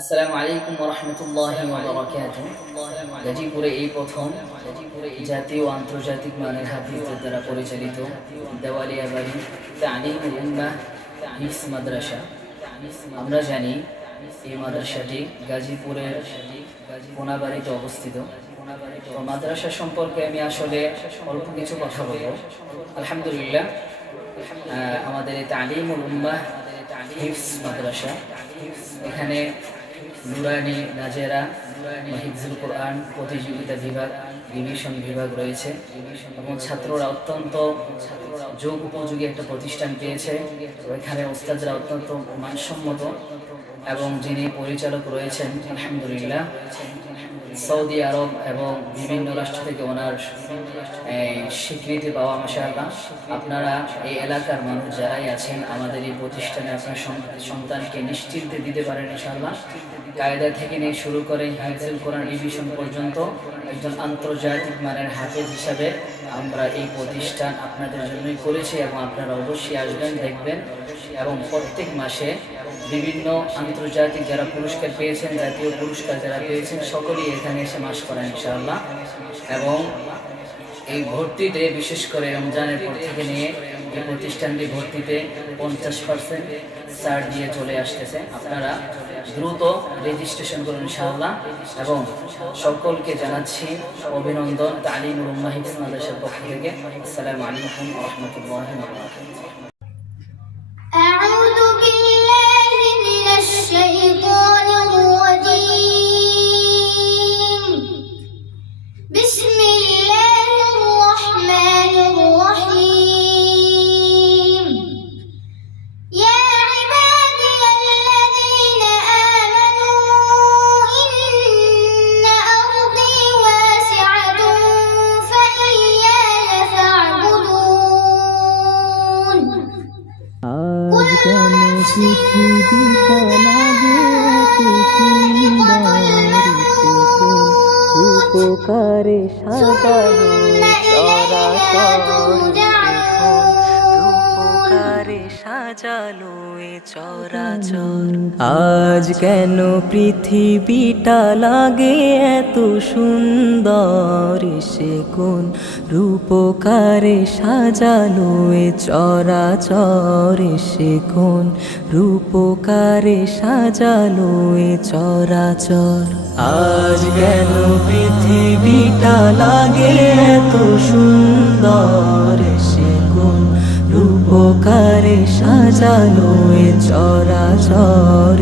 আসসালামু আলাইকুম ওয়া রাহমাতুল্লাহি ওয়া বারাকাতুহু। গাজীপুরে এই প্রথম জাতীয় ও আন্তর্জাতিক মানের হাফিজদের দ্বারা পরিচালিত দেওয়ালিয়া বাড়ি তালিমুল উম্মাহ হিফজ মাদ্রাসা। আমরা জানি এই মাদ্রাসাটি গাজীপুরের কোনাবাড়িতে অবস্থিত। তো মাদ্রাসা সম্পর্কে আমি আসলে অল্প কিছু কথা বলবো। আলহামদুলিল্লাহ, আমাদের এই তালিমুল উম্মাহ হিফজ মাদ্রাসা, এখানে নুরানি, নাজেরা, হিফজুল কোরআন প্রতিযোগিতা বিভাগ, ডিভিশন বিভাগ রয়েছে এবং ছাত্ররা অত্যন্ত যোগ উপযোগী একটা প্রতিষ্ঠান পেয়েছে। এখানে ওস্তাদরা অত্যন্ত মানসম্মত এবং যিনি পরিচালক রয়েছেন আলহামদুলিল্লাহ সৌদি আরব এবং বিভিন্ন রাষ্ট্র থেকে ওনার স্বীকৃতি পাওয়া। মাশাআল্লাহ, আপনারা এই এলাকার মানুষ যারাই আছেন আমাদের এই প্রতিষ্ঠানে আপনার সন্তানকে নিশ্চিন্তে দিতে পারেন ইনশাআল্লাহ। কায়দা থেকে নিয়ে শুরু করে হিফজুল কোরআন ডিভিশন পর্যন্ত একজন আন্তর্জাতিক মানের হাফেজ হিসাবে আমরা এই প্রতিষ্ঠান আপনাদের জন্যই করেছি এবং আপনারা অবশ্যই আসবেন, দেখবেন এবং প্রত্যেক মাসে বিভিন্ন আন্তর্জাতিক যারা পুরস্কার পেয়েছেন, জাতীয় পুরস্কার যারা পেয়েছেন সকলেই এখানে এসে মাস করেন ইনশাআল্লাহ। এবং এই ভর্তিতে বিশেষ করে রমজানের পর থেকে নিয়ে এই প্রতিষ্ঠানটি ভর্তিতে 50% ছাড় দিয়ে চলে আসতেছে। আপনারা দ্রুত রেজিস্ট্রেশন করুন ইনশাআল্লাহ এবং সকলকে জানাচ্ছি অভিনন্দন তালিমুল উম্মাহ হিফজ মাদ্রাসার পক্ষ থেকে। আসসালামু আলাইকুম ওয়া রাহমাতুল্লাহি ওয়া বারাকাতুহু। أعوذ بالله من الشيطان الرجيم. بسم الله الرحمن الرحيم. يا عبادي الذين آمنوا إن أرضي واسعة فإياي فاعبدون. আজ কেন পৃথিবীটা লাগে এত সুন্দর, রূপকারে সাজানো চরাচর। আজ কেন পৃথিবীটা লাগে এত সুন্দর, সে কোন রূপকারে সাজানো এ চরাচর, সে কোন রূপকারে সাজানো এ চরাচর। আজ কেন পৃথিবীটা লাগে এত সুন্দর, সে কোন রূপকারে সাজানো এ চরাচর।